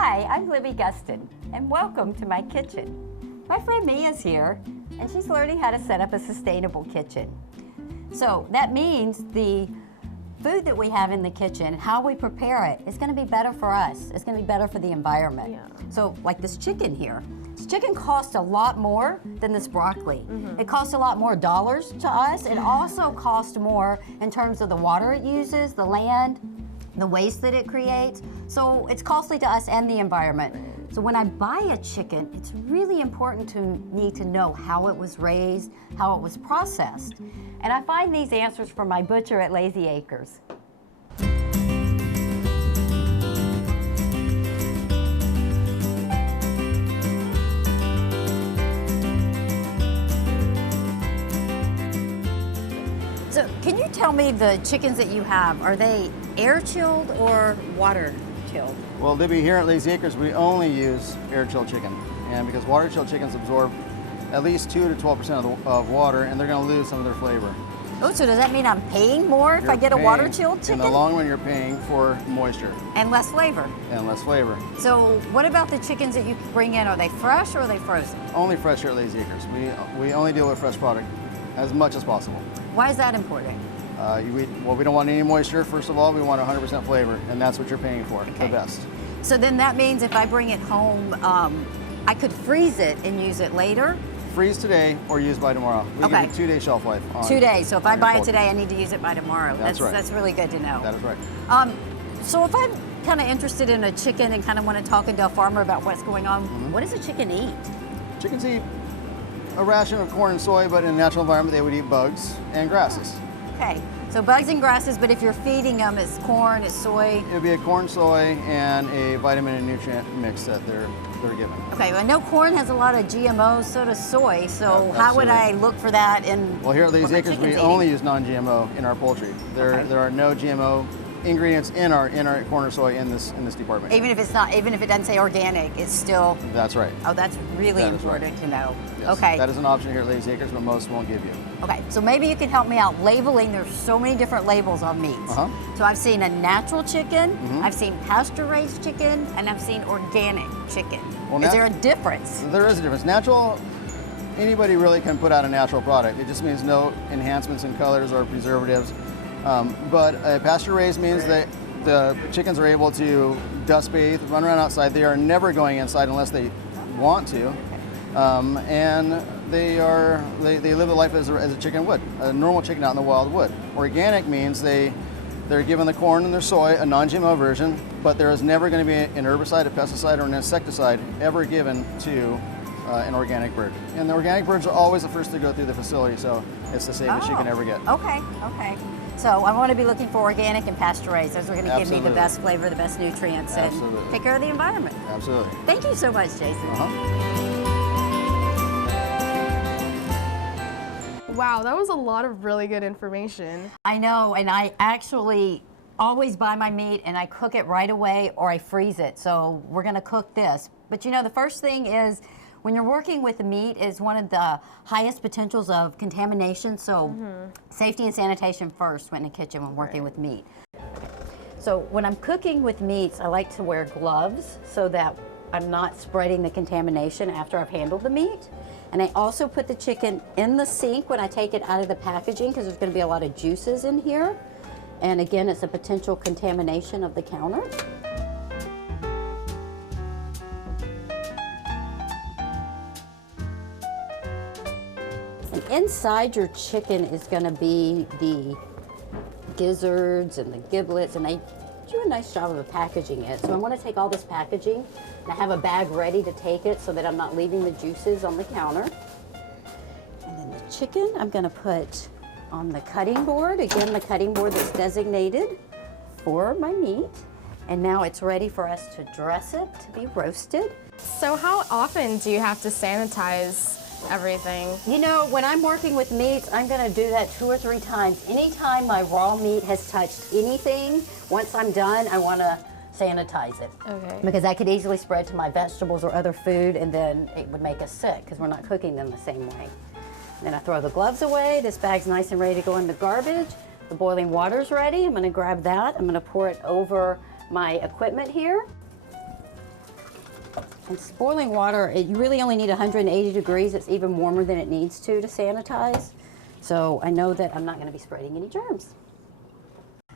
Hi, I'm Libby Guston, and welcome to my kitchen. My friend Mia's here, and she's learning how to set up a sustainable kitchen. So that means the food that we have in the kitchen, how we prepare it, is going to be better for us. It's going to be better for the environment. Yeah. So like this chicken here. This chicken costs a lot more than this broccoli. It costs a lot more dollars to us. It also costs more in terms of the water it uses, the land, the waste that it creates. So it's costly to us and the environment. So when I buy a chicken, it's really important to me to know how it was raised, how it was processed. And I find these answers from my butcher at Lazy Acres. So can you tell me the chickens that you have, are they air chilled or water chilled? Well, Libby, here at Lazy Acres, we only use air-chilled chicken. And because water-chilled chickens absorb at least 2 to 12% of water, and they're going to lose some of their flavor. Oh, so does that mean I'm paying more if I get a water-chilled chicken? In the long run, you're paying for moisture. And less flavor. And less flavor. So what about the chickens that you bring in? Are they fresh or are they frozen? Only fresh here at Lazy Acres. We only deal with fresh product as much as possible. Why is that important? We don't want any moisture, first of all. We want 100% flavor, and that's what you're paying for, the best. So then that means if I bring it home, I could freeze it and use it later? Freeze today or use by tomorrow. We give you a 2-day shelf life. 2 days. So if I buy it today, I need to use it by tomorrow. That's right. That's really good to know. That is right. So if I'm kind of interested in a chicken and kind of want to talk to a farmer about what's going on, what does a chicken eat? Chickens eat a ration of corn and soy, but in a natural environment, they would eat bugs and grasses. Okay, so bugs and grasses, but if you're feeding them, it's corn, it's soy. It would be a corn, soy, and a vitamin and nutrient mix that they're given. Okay, well, I know corn has a lot of GMOs, so does soy, so how would I look for that in Well, here at Lazy Acres, we only use non-GMO in our poultry. There are no GMO ingredients in our corn or soy in this department. Even if it doesn't say organic, it's still. That's right. Oh, that's really important to know. Yes, okay. That is an option here at Lazy Acres, but most won't give you. Okay, so maybe you can help me out labeling. There's so many different labels on meats. So I've seen a natural chicken, I've seen pasture-raised chicken, and I've seen organic chicken. Well, is there a difference? There is a difference. Natural, anybody really can put out a natural product. It just means no enhancements in colors or preservatives. But pasture-raised means that the chickens are able to dust bathe, run around outside. They are never going inside unless they want to. And they live a life as a chicken would, a normal chicken out in the wild would. Organic means they're given the corn and their soy, a non-GMO version, but there is never going to be an herbicide, a pesticide, or an insecticide ever given to an organic bird. And the organic birds are always the first to go through the facility, so it's the safest you can ever get. Okay. So I want to be looking for organic and pasture-raised. Those are going to give me the best flavor, the best nutrients, and take care of the environment. Absolutely. Thank you so much, Jason. Wow, that was a lot of really good information. I know, and I actually always buy my meat and I cook it right away or I freeze it. So we're gonna cook this. But you know, the first thing is when you're working with the meat is one of the highest potentials of contamination. So safety and sanitation first when in the kitchen when working with meat. So when I'm cooking with meats, I like to wear gloves so that I'm not spreading the contamination after I've handled the meat. And I also put the chicken in the sink when I take it out of the packaging because there's going to be a lot of juices in here. And again, it's a potential contamination of the counter. And inside your chicken is going to be the gizzards and the giblets, and they do a nice job of packaging it. So I want to take all this packaging and I have a bag ready to take it so that I'm not leaving the juices on the counter. And then the chicken I'm going to put on the cutting board. Again, the cutting board that's designated for my meat. And now it's ready for us to dress it to be roasted. So how often do you have to sanitize everything? You know, when I'm working with meats, I'm going to do that 2 or 3 times. Anytime my raw meat has touched anything, once I'm done, I want to sanitize it. Okay. Because I could easily spread to my vegetables or other food, and then it would make us sick because we're not cooking them the same way. Then I throw the gloves away. This bag's nice and ready to go in the garbage. The boiling water's ready. I'm going to grab that. I'm going to pour it over my equipment here. And boiling water, you really only need 180 degrees. It's even warmer than it needs to sanitize. So I know that I'm not going to be spreading any germs.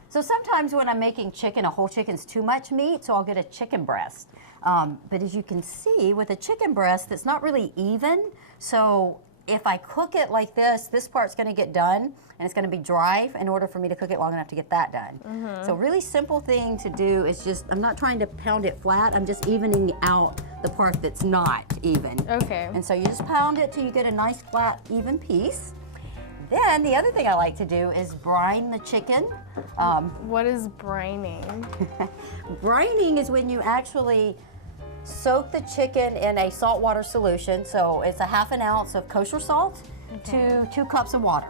So sometimes when I'm making chicken, a whole chicken's too much meat, so I'll get a chicken breast. But as you can see, with a chicken breast, it's not really even. So if I cook it like this part's going to get done, and it's going to be dry in order for me to cook it long enough to get that done. So really simple thing to do is just, I'm not trying to pound it flat, I'm just evening out the part that's not even. Okay. And so you just pound it till you get a nice flat, even piece. Then the other thing I like to do is brine the chicken. What is brining? Brining is when you actually soak the chicken in a saltwater solution. So it's a ½ ounce of kosher salt to 2 cups of water.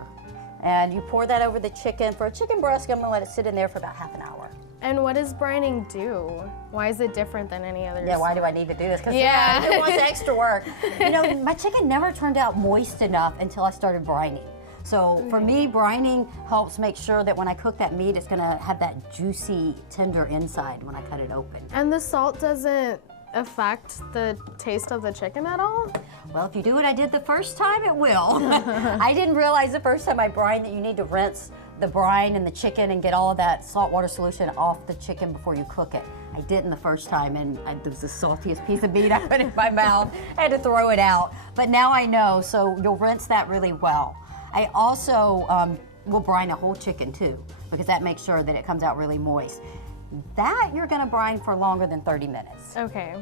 And you pour that over the chicken. For a chicken breast, I'm gonna let it sit in there for about ½ hour. And what does brining do? Why is it different than any other? Yeah, why do I need to do this? Because Yeah. it wants extra work. You know, my chicken never turned out moist enough until I started brining. So for me, brining helps make sure that when I cook that meat, it's gonna have that juicy, tender inside when I cut it open. And the salt doesn't affect the taste of the chicken at all? Well, if you do what I did the first time, it will. I didn't realize the first time I brined that you need to rinse the brine and the chicken and get all of that saltwater solution off the chicken before you cook it. I didn't the first time, and it was the saltiest piece of meat I put in my mouth. I had to throw it out. But now I know, so you'll rinse that really well. I also will brine a whole chicken too, because that makes sure that it comes out really moist. That you're gonna brine for longer than 30 minutes. Okay.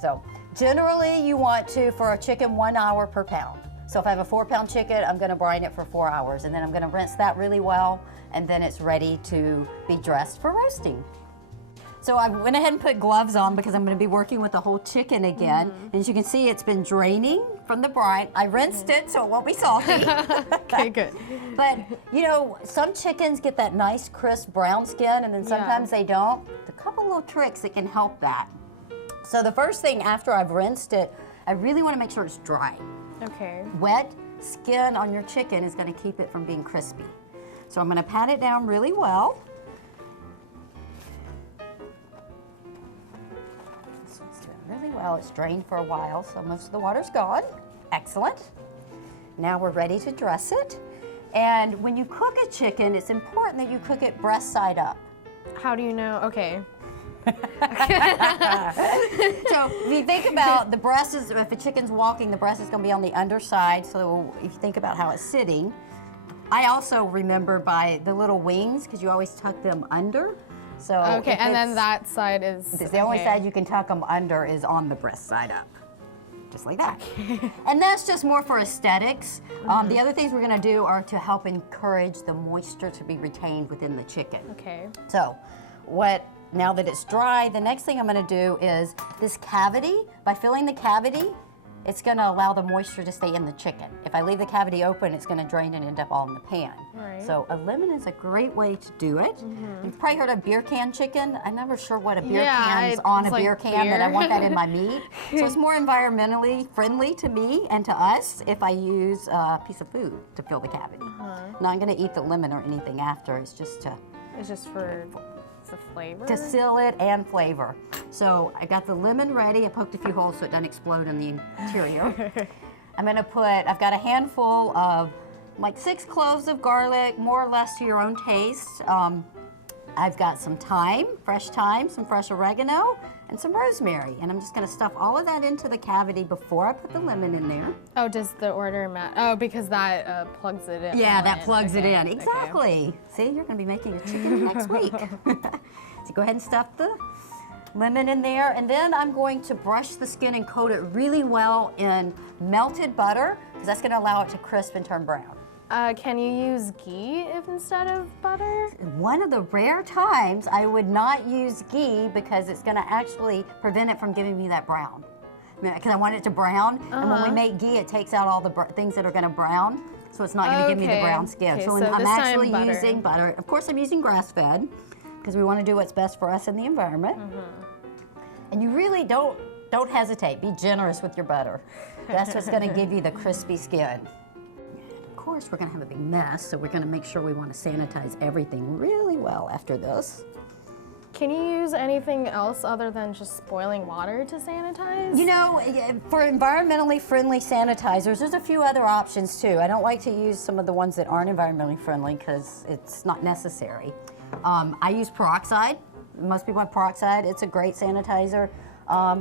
So generally you want to, for a chicken, 1 hour per pound. So if I have a 4-pound chicken, I'm gonna brine it for 4 hours, and then I'm gonna rinse that really well, and then it's ready to be dressed for roasting. So I went ahead and put gloves on because I'm going to be working with the whole chicken again. And as you can see, it's been draining from the brine. I rinsed it so it won't be salty. Okay, good. But, you know, some chickens get that nice, crisp brown skin, and then sometimes they don't. A couple little tricks that can help that. So the first thing after I've rinsed it, I really want to make sure it's dry. Okay. Wet skin on your chicken is going to keep it from being crispy. So I'm going to pat it down really well. Really well. It's drained for a while, so most of the water's gone. Excellent. Now we're ready to dress it. And when you cook a chicken, it's important that you cook it breast side up. How do you know? Okay. So if you think about the breast, if a chicken's walking, the breast is going to be on the underside. So if you think about how it's sitting, I also remember by the little wings, because you always tuck them under. So Okay, and then that side is... the only side you can tuck them under is on the breast side up. Just like that. And that's just more for aesthetics. The other things we're gonna do are to help encourage the moisture to be retained within the chicken. Okay. So, now that it's dry, the next thing I'm gonna do is this cavity. By filling the cavity, it's gonna allow the moisture to stay in the chicken. If I leave the cavity open, it's gonna drain and end up all in the pan. Right. So a lemon is a great way to do it. You've probably heard of beer can chicken. I'm never sure what a beer can is on a beer can, but I want that in my meat. So it's more environmentally friendly to me and to us if I use a piece of food to fill the cavity. Not gonna eat the lemon or anything after, it's just to It's just for the flavor? to seal it and flavor. So I got the lemon ready. I poked a few holes so it doesn't explode in the interior. I've got a handful of like 6 cloves of garlic, more or less to your own taste. I've got some thyme, some fresh oregano, and some rosemary. And I'm just gonna stuff all of that into the cavity before I put the lemon in there. Oh, does the order matter? Oh, because that plugs it in. Yeah, that plugs it in. Okay. Exactly. See, you're going to be making a chicken next week. So go ahead and stuff the lemon in there. And then I'm going to brush the skin and coat it really well in melted butter, because that's going to allow it to crisp and turn brown. Can you use ghee instead of butter? One of the rare times I would not use ghee because it's going to actually prevent it from giving me that brown. Because I want it to brown, and when we make ghee, it takes out all the things that are going to brown, so it's not going to give me the brown skin. Okay, so so I'm this time actually butter. using butter. Of course, I'm using grass-fed because we want to do what's best for us in the environment. And you really don't hesitate. Be generous with your butter. That's what's going to give you the crispy skin. Of course, we're going to have a big mess, so we're going to make sure we want to sanitize everything really well after this. Can you use anything else other than just boiling water to sanitize? You know, for environmentally friendly sanitizers, there's a few other options too. I don't like to use some of the ones that aren't environmentally friendly because it's not necessary. I use peroxide. Most people have peroxide. It's a great sanitizer.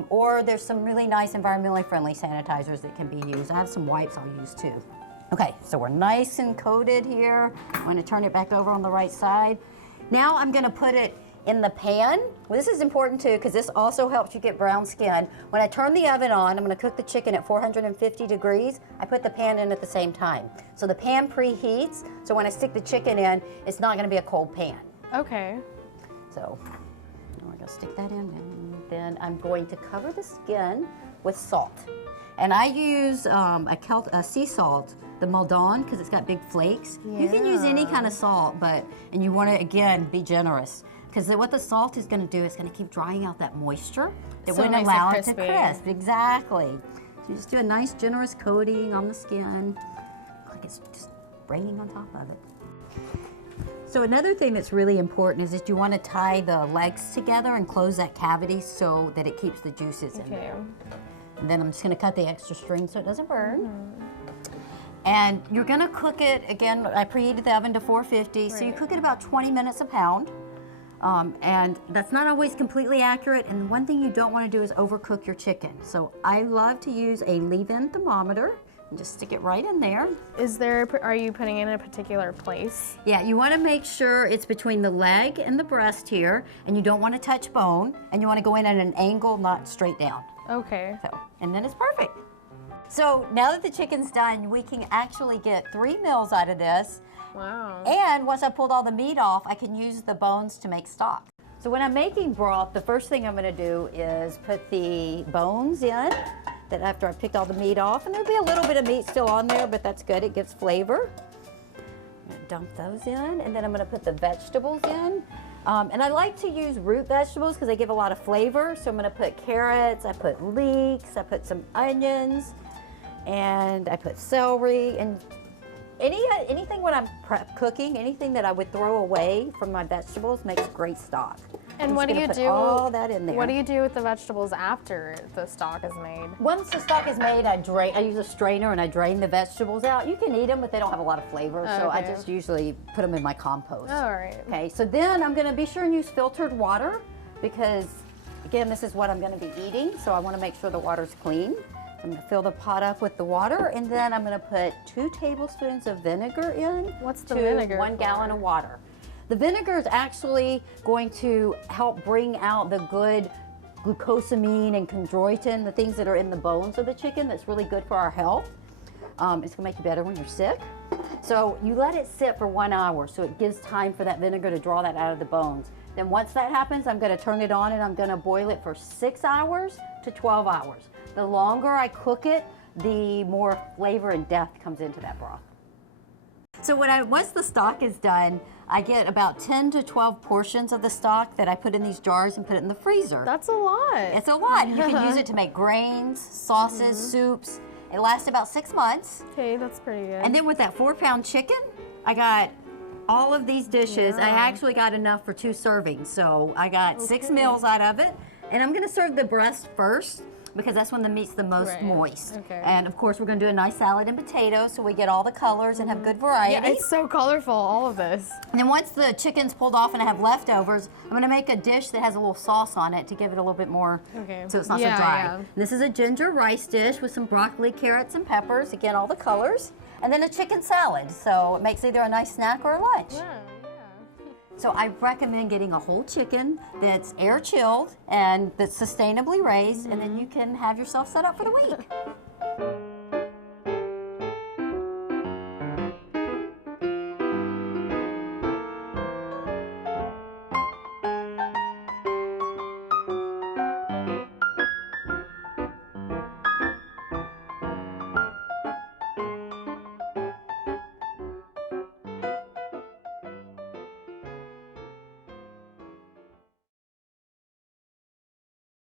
Or there's some really nice environmentally friendly sanitizers that can be used. I have some wipes I'll use too. Okay, so we're nice and coated here. I'm going to turn it back over on the right side. Now I'm going to put it in the pan. Well, this is important too because this also helps you get brown skin. When I turn the oven on, I'm going to cook the chicken at 450 degrees. I put the pan in at the same time. So the pan preheats, so when I stick the chicken in, it's not going to be a cold pan. Okay. So we're going to stick that in, and then I'm going to cover the skin with salt. And I use a sea salt, the Maldon, because it's got big flakes. Yeah. You can use any kind of salt, and you want to, again, be generous. Because what the salt is going to do is going to keep drying out that moisture that So it wouldn't makes it allow it to crispy. crisp. Exactly. So you just do a nice, generous coating on the skin, like it's just raining on top of it. So another thing that's really important is that you want to tie the legs together and close that cavity so that it keeps the juices in there. And then I'm just going to cut the extra string so it doesn't burn. And you're going to cook it, again, I preheated the oven to 450, so you cook it about 20 minutes a pound. And that's not always completely accurate, and one thing you don't want to do is overcook your chicken. So I love to use a leave-in thermometer and just stick it right in there. Are you putting it in a particular place? Yeah, you want to make sure it's between the leg and the breast here, and you don't want to touch bone, and you want to go in at an angle, not straight down. Okay. So, and then it's perfect. So now that the chicken's done, we can actually get 3 meals out of this. Wow. And once I pulled all the meat off, I can use the bones to make stock. So when I'm making broth, the first thing I'm going to do is put the bones in, that after I picked all the meat off, and there'll be a little bit of meat still on there, but that's good, it gives flavor. I'm going to dump those in, and then I'm going to put the vegetables in. And I like to use root vegetables because they give a lot of flavor. So I'm going to put carrots, I put leeks, I put some onions, and I put celery, and anything when I'm cooking, anything that I would throw away from my vegetables makes great stock. And I'm what do just you gonna do? put all that in there. What do you do with the vegetables after the stock is made? Once the stock is made, I use a strainer and I drain the vegetables out. You can eat them, but they don't have a lot of flavor, so I Okay. just usually put them in my compost. All right. Okay, so then I'm going to be sure and use filtered water because, again, this is what I'm going to be eating, so I want to make sure the water's clean. I'm going to fill the pot up with the water, and then I'm going to put 2 tablespoons of vinegar in. What's the to vinegar 1 for? gallon of water. The vinegar is actually going to help bring out the good glucosamine and chondroitin, the things that are in the bones of the chicken that's really good for our health. It's going to make you better when you're sick. So you let it sit for 1 hour so it gives time for that vinegar to draw that out of the bones. Then once that happens, I'm going to turn it on and I'm going to boil it for 6 hours to 12 hours. The longer I cook it, the more flavor and depth comes into that broth. So once the stock is done, I get about 10 to 12 portions of the stock that I put in these jars and put it in the freezer. That's a lot. It's a lot. You can use it to make grains, sauces, soups. It lasts about 6 months. Okay, that's pretty good. And then with that 4-pound chicken, I got all of these dishes. I actually got enough for 2 servings. So I got 6 meals out of it. And I'm gonna serve the breast first because that's when the meat's the most moist. Okay. And of course, we're gonna do a nice salad and potatoes so we get all the colors and have good variety. yeah, it's so colorful, all of this. And then once the chicken's pulled off and I have leftovers, I'm gonna make a dish that has a little sauce on it to give it a little bit more, so it's not so dry. Yeah. This is a ginger rice dish with some broccoli, carrots, and peppers. Again, all the colors. And then a chicken salad, so it makes either a nice snack or a lunch. Yeah. So I recommend getting a whole chicken that's air chilled and that's sustainably raised, and then you can have yourself set up for the week.